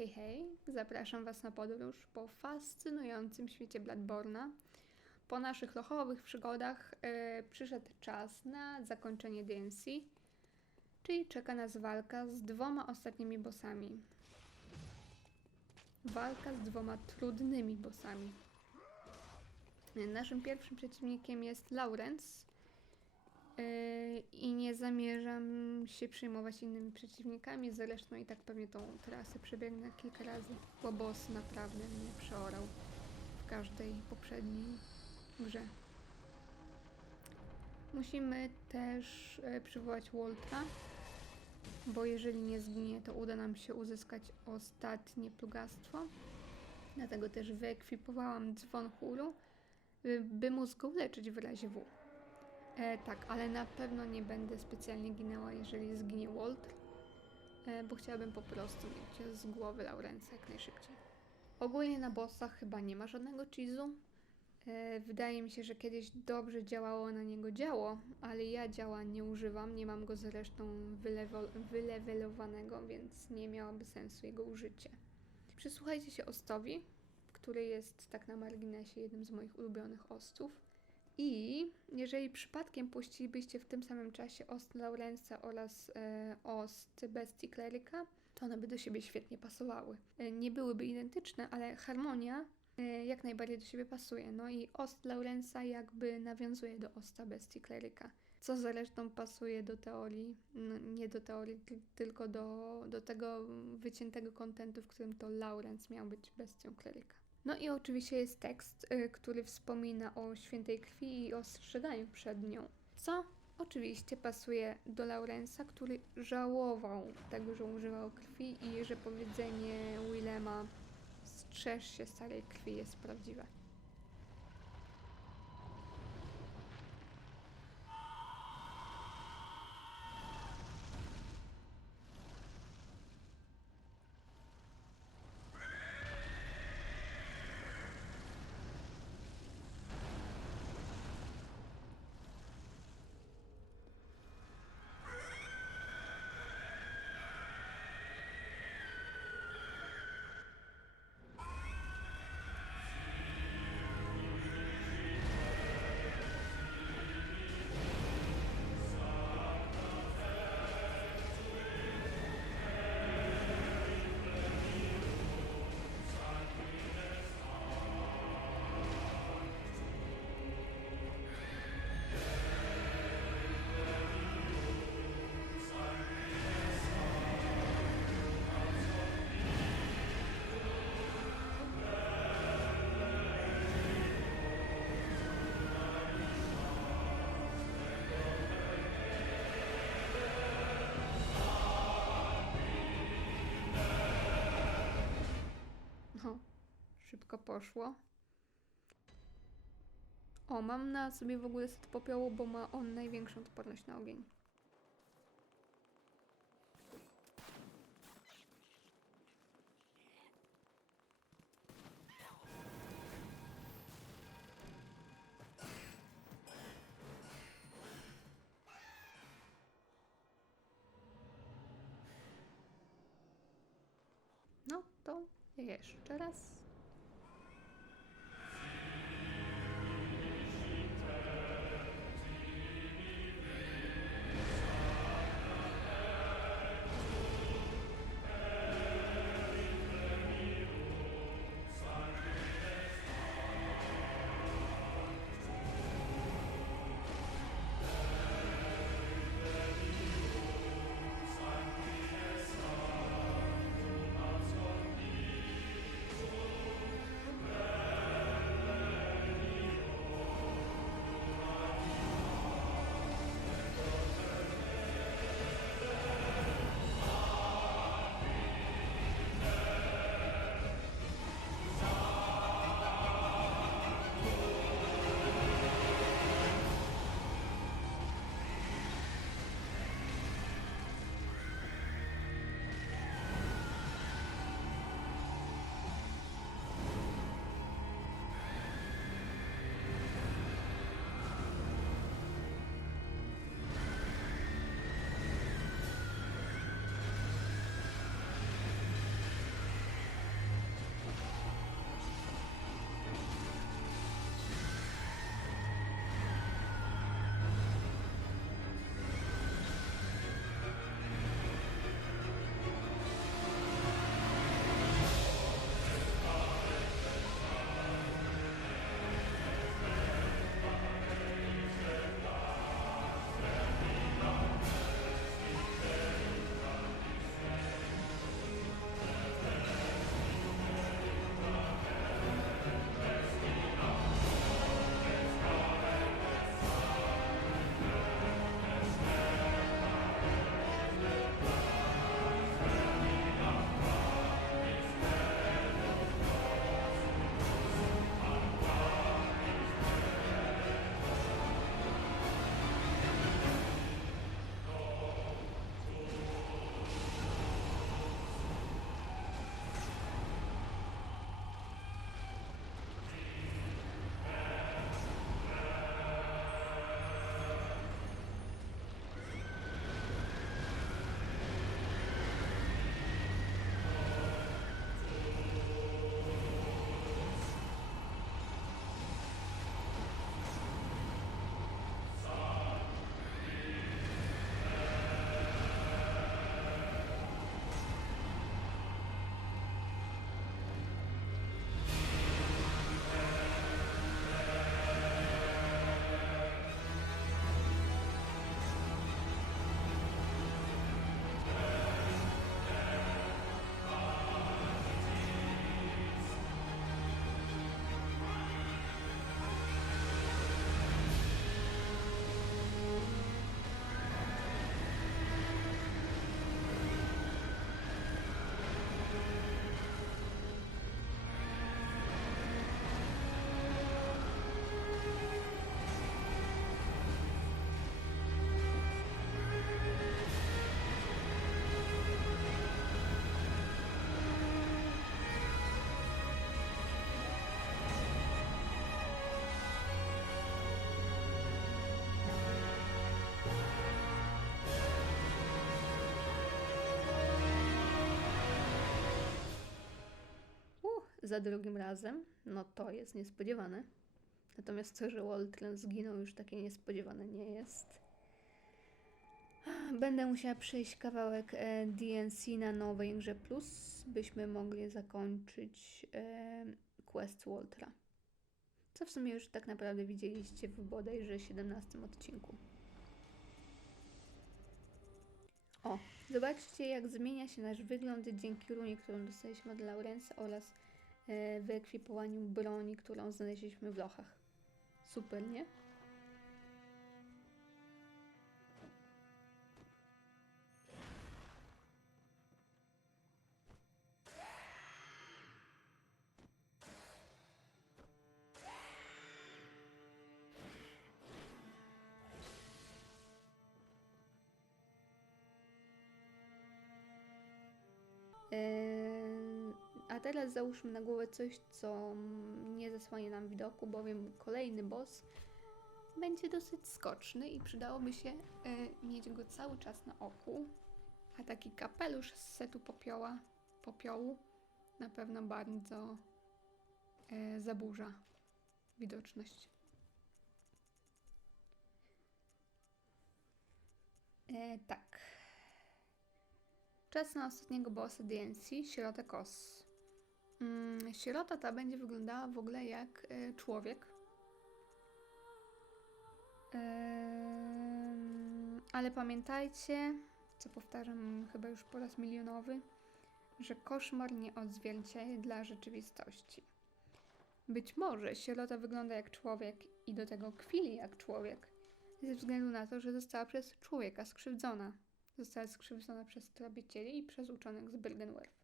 Hej, hej! Zapraszam Was na podróż po fascynującym świecie Bloodborne'a. Po naszych lochowych przygodach przyszedł czas na zakończenie DLC, czyli czeka nas walka z 2 ostatnimi bossami. Walka z 2 trudnymi bossami. Naszym pierwszym przeciwnikiem jest Laurence i nie zamierzam się przejmować innymi przeciwnikami, zresztą i tak pewnie tą trasę przebiegnę kilka razy, bo boss naprawdę mnie przeorał w każdej poprzedniej grze. Musimy też przywołać Walta, bo jeżeli nie zginie, to uda nam się uzyskać ostatnie plugastwo. Dlatego też wyekwipowałam dzwon Hulu, by móc go uleczyć w razie W. Tak, ale na pewno nie będę specjalnie ginęła, jeżeli zginie Walt, bo chciałabym po prostu mieć z głowy Laurensa jak najszybciej. Ogólnie na bossach chyba nie ma żadnego cheese'u. Wydaje mi się, że kiedyś dobrze działało na niego działo, ale ja działa nie używam, nie mam go zresztą wylewelowanego, więc nie miałoby sensu jego użycie. Przysłuchajcie się Ostowi, który jest tak na marginesie jednym z moich ulubionych ostów. I jeżeli przypadkiem puścilibyście w tym samym czasie ost Laurensa oraz ost Bestii Kleryka, to one by do siebie świetnie pasowały. Nie byłyby identyczne, ale harmonia jak najbardziej do siebie pasuje. No i ost Laurensa jakby nawiązuje do osta Bestii Kleryka. Co zresztą pasuje do teorii, no nie do teorii, tylko do tego wyciętego kontentu, w którym to Laurence miał być bestią Kleryka. No i oczywiście jest tekst, który wspomina o świętej krwi i ostrzeganiu przed nią. Co oczywiście pasuje do Laurensa, który żałował tego, że używał krwi i że powiedzenie Willema strzeż się starej krwi jest prawdziwe. No, szybko poszło. O, mam na sobie w ogóle set popiołu, bo ma on największą odporność na ogień. No to jeszcze raz. za drugim razem, no to jest niespodziewane. Natomiast to, że Waltren zginął, już takie niespodziewane nie jest. Będę musiała przejść kawałek DNC na nowej grze plus, byśmy mogli zakończyć quest Waltra. Co w sumie już tak naprawdę widzieliście w bodajże 17 odcinku. O, zobaczcie, jak zmienia się nasz wygląd dzięki runie, którą dostaliśmy od Laurensa oraz wyekwipowaniu broni, którą znaleźliśmy w lochach. Super, nie? A teraz załóżmy na głowę coś, co nie zasłania nam widoku, bowiem kolejny boss będzie dosyć skoczny i przydałoby się mieć go cały czas na oku. A taki kapelusz z setu popiołu na pewno bardzo zaburza widoczność. Tak. Czas na ostatniego bossa DNC, Środek Os. Sierota ta będzie wyglądała w ogóle jak człowiek. Ale pamiętajcie, co powtarzam chyba już po raz milionowy, że koszmar nie odzwierciedla rzeczywistości. Być może sierota wygląda jak człowiek i do tego kwili jak człowiek, ze względu na to, że została przez człowieka skrzywdzona. Została skrzywdzona przez tropicieli i przez uczonych z Byrgenwerth.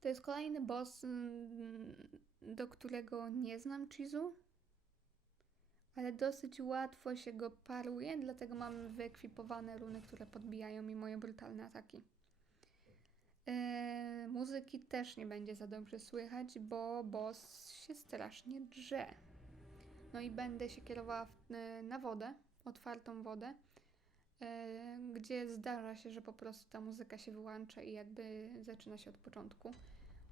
To jest kolejny boss, do którego nie znam Chizu, ale dosyć łatwo się go paruje, dlatego mam wyekwipowane runy, które podbijają mi moje brutalne ataki. Muzyki też nie będzie za dobrze słychać, bo boss się strasznie drze. No i będę się kierowała na wodę, otwartą wodę, gdzie zdarza się, że po prostu ta muzyka się wyłącza i jakby zaczyna się od początku.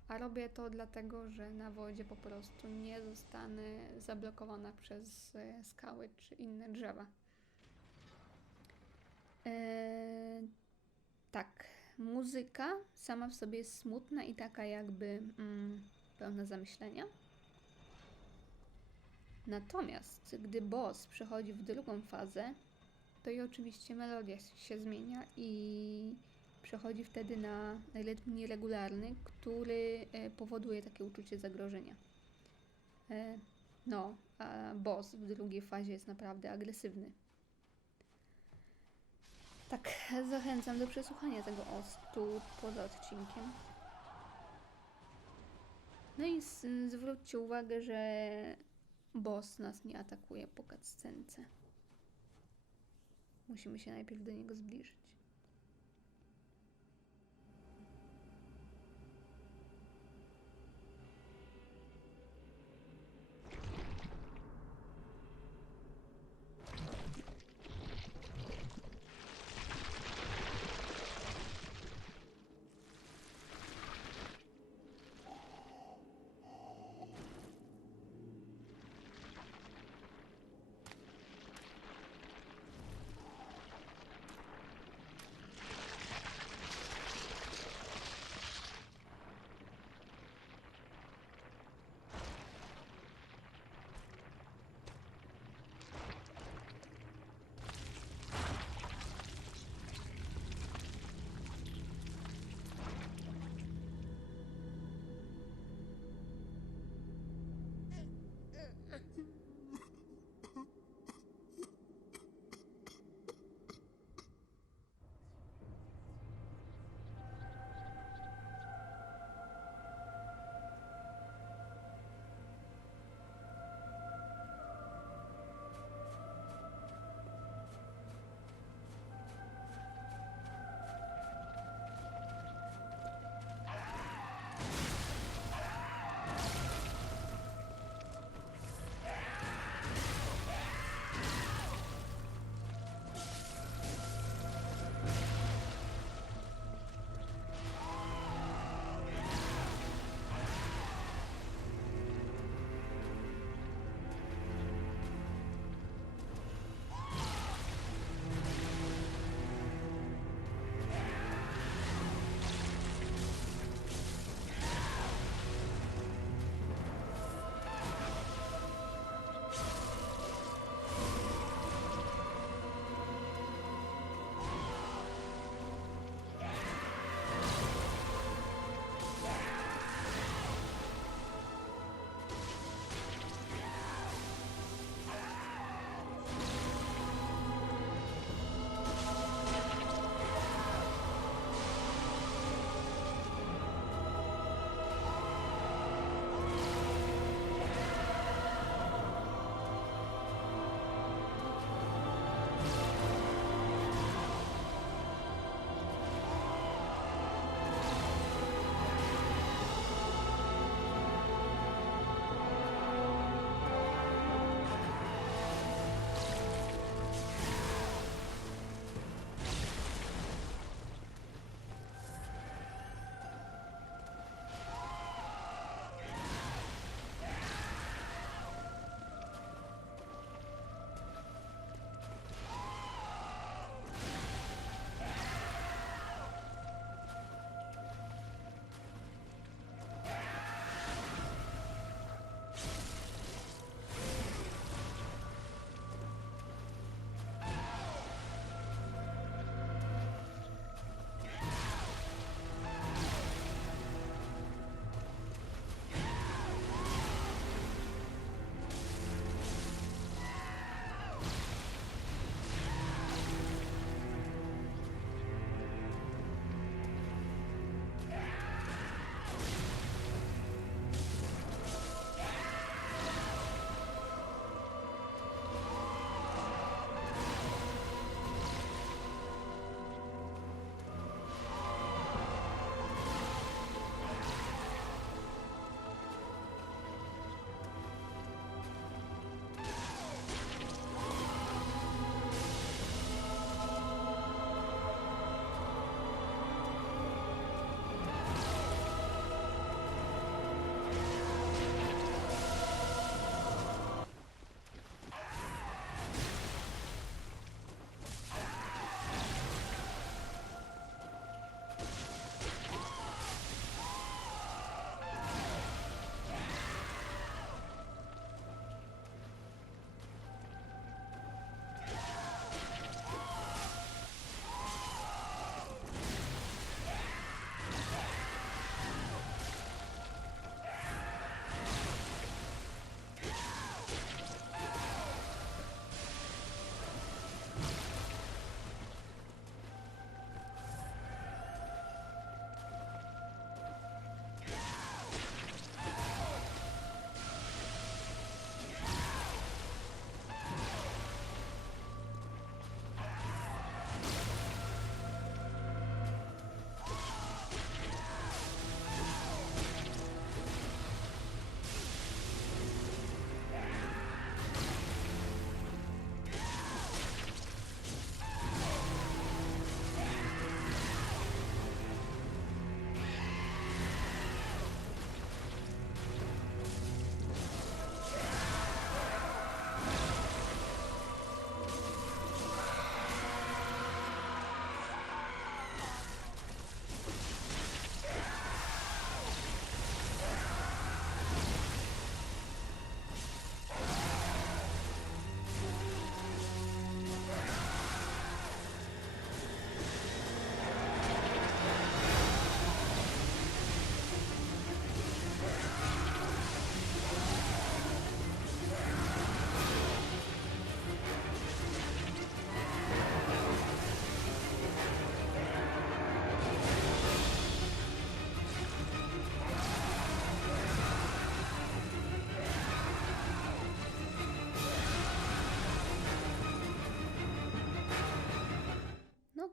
A robię to dlatego, że na wodzie po prostu nie zostanę zablokowana przez skały czy inne drzewa. Tak, muzyka sama w sobie jest smutna i taka jakby pełna zamyślenia. Natomiast gdy boss przechodzi w drugą fazę, to i oczywiście melodia się zmienia i przechodzi wtedy na rytm nieregularny, który powoduje takie uczucie zagrożenia. No, a boss w drugiej fazie jest naprawdę agresywny. Tak, zachęcam do przesłuchania tego ostu poza odcinkiem. No i zwróćcie uwagę, że boss nas nie atakuje po cutscence. Musimy się najpierw do niego zbliżyć.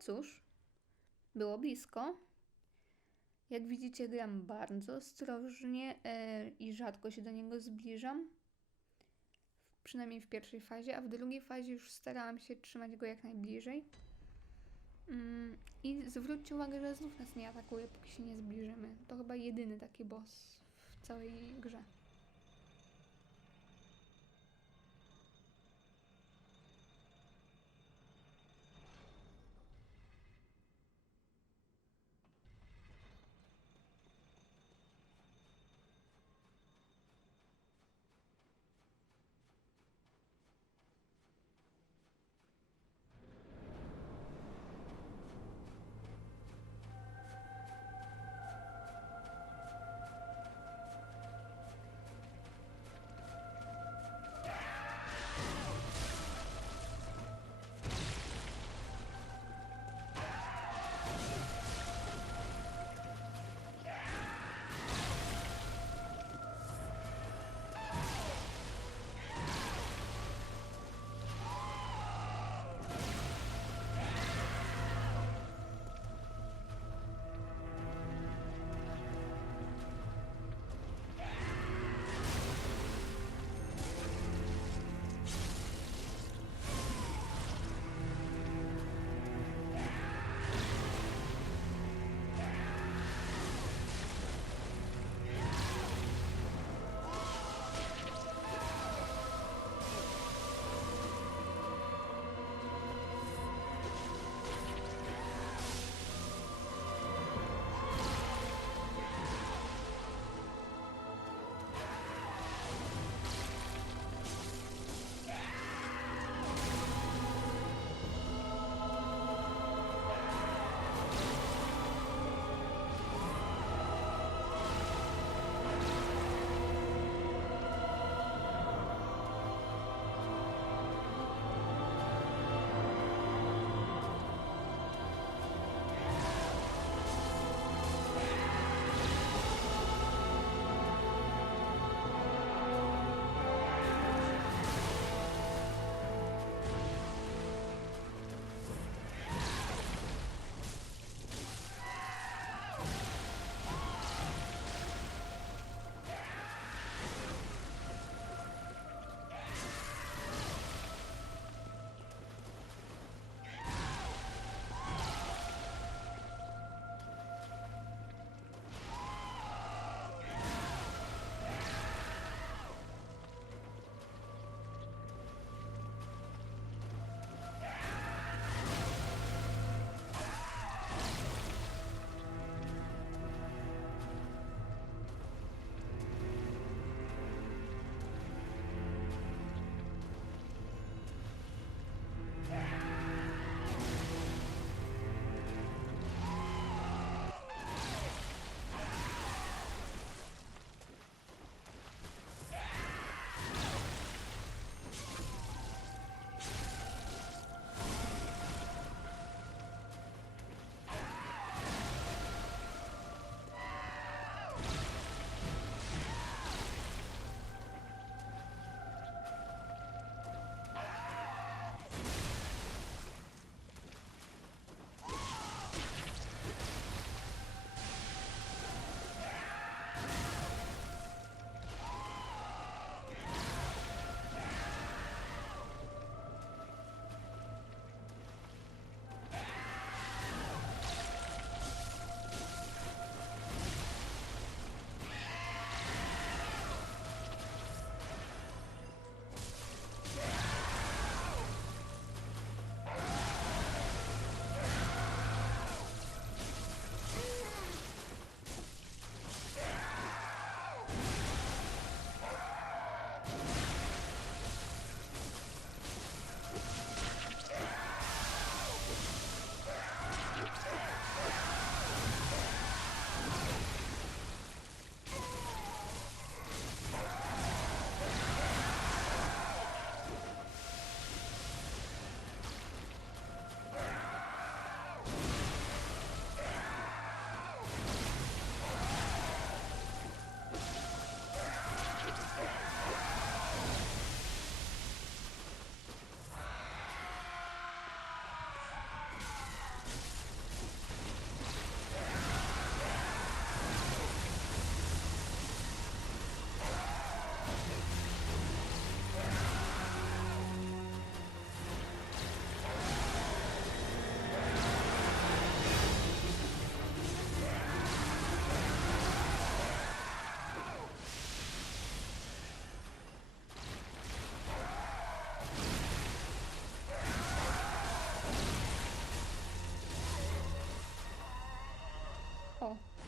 cóż, było blisko. Jak widzicie, gram bardzo ostrożnie i rzadko się do niego zbliżam. Przynajmniej w pierwszej fazie, a w drugiej fazie już starałam się trzymać go jak najbliżej. I zwróćcie uwagę, że znów nas nie atakuje, póki się nie zbliżymy. To chyba jedyny taki boss w całej grze.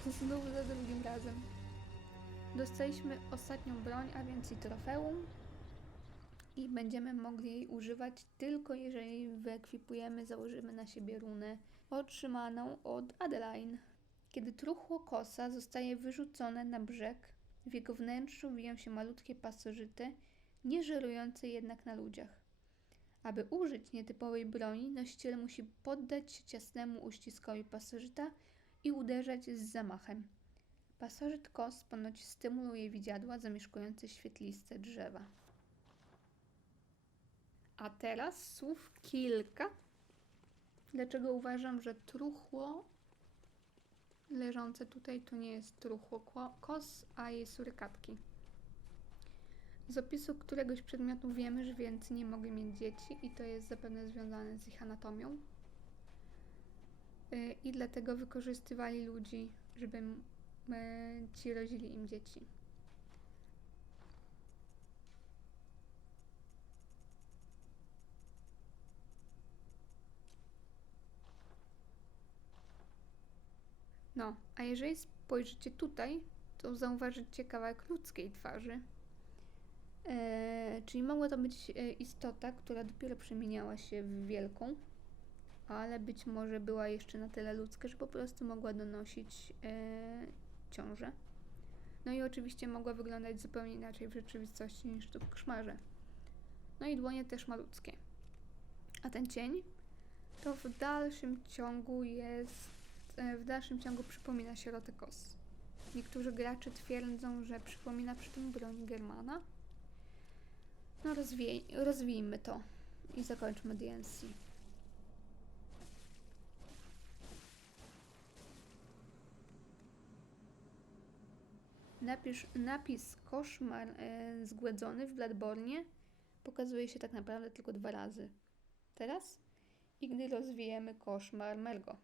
Znów za drugim razem. Dostaliśmy ostatnią broń, a więc i trofeum. I będziemy mogli jej używać tylko jeżeli wyekwipujemy, założymy na siebie runę otrzymaną od Adeline. Kiedy truchło kosa zostaje wyrzucone na brzeg, w jego wnętrzu wiją się malutkie pasożyty, nie żerujące jednak na ludziach. Aby użyć nietypowej broni, nosiciel musi poddać się ciasnemu uściskowi pasożyta i uderzać z zamachem. Pasożyt kos ponoć stymuluje widziadła zamieszkujące świetliste drzewa. A teraz słów kilka. Dlaczego uważam, że truchło leżące tutaj to nie jest truchło kos, a jej surykatki. Z opisu któregoś przedmiotu wiemy, że więcej nie mogli mieć dzieci i to jest zapewne związane z ich anatomią. I dlatego wykorzystywali ludzi, żeby ci rodzili im dzieci. No, a jeżeli spojrzycie tutaj, to zauważycie kawałek ludzkiej twarzy. Czyli mogła to być istota, która dopiero przemieniała się w wielką, ale być może była jeszcze na tyle ludzka, że po prostu mogła donosić ciążę. No i oczywiście mogła wyglądać zupełnie inaczej w rzeczywistości niż tu w koszmarze. No i dłonie też ma ludzkie. A ten cień to w dalszym ciągu przypomina sierotę kos. Niektórzy gracze twierdzą, że przypomina przy tym broń Germana. No rozwijmy to i zakończmy DLC. Napis koszmar zgładzony w Bloodborne pokazuje się tak naprawdę tylko 2 razy. Teraz i gdy rozwijemy koszmar Mergo.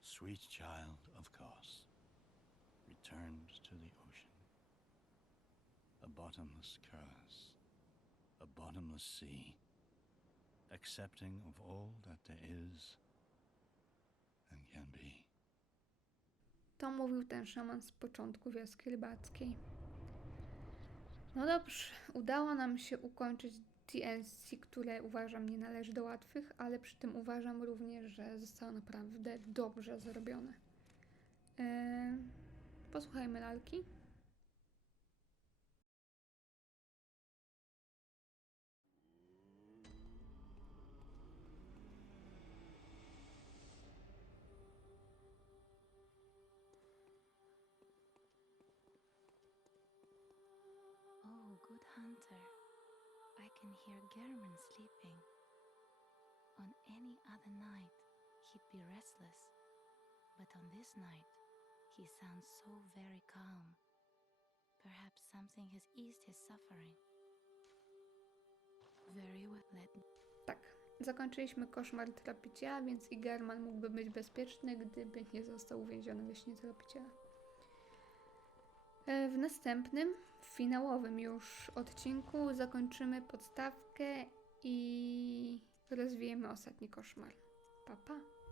Sweet child of Kos, returned to the ocean. A bottomless curse, a bottomless sea, accepting of all that there is and can be. To mówił ten szaman z początku wioski rybackiej. No dobrze, udało nam się ukończyć DLC, które uważam nie należy do łatwych, ale przy tym uważam również, że zostało naprawdę dobrze zrobione. Posłuchajmy lalki. Oh, good hunter, I can hear German sleeping. On any other night, he'd be restless, but on this night, he sounds so very calm. Perhaps something has eased his suffering. Very well, Tak, zakończyliśmy koszmar tropiciela, więc i German mógłby być bezpieczny, gdyby nie został uwięziony we śnie tropiciela. W następnym, finałowym już odcinku zakończymy podstawkę i rozwijemy ostatni koszmar. Pa, pa!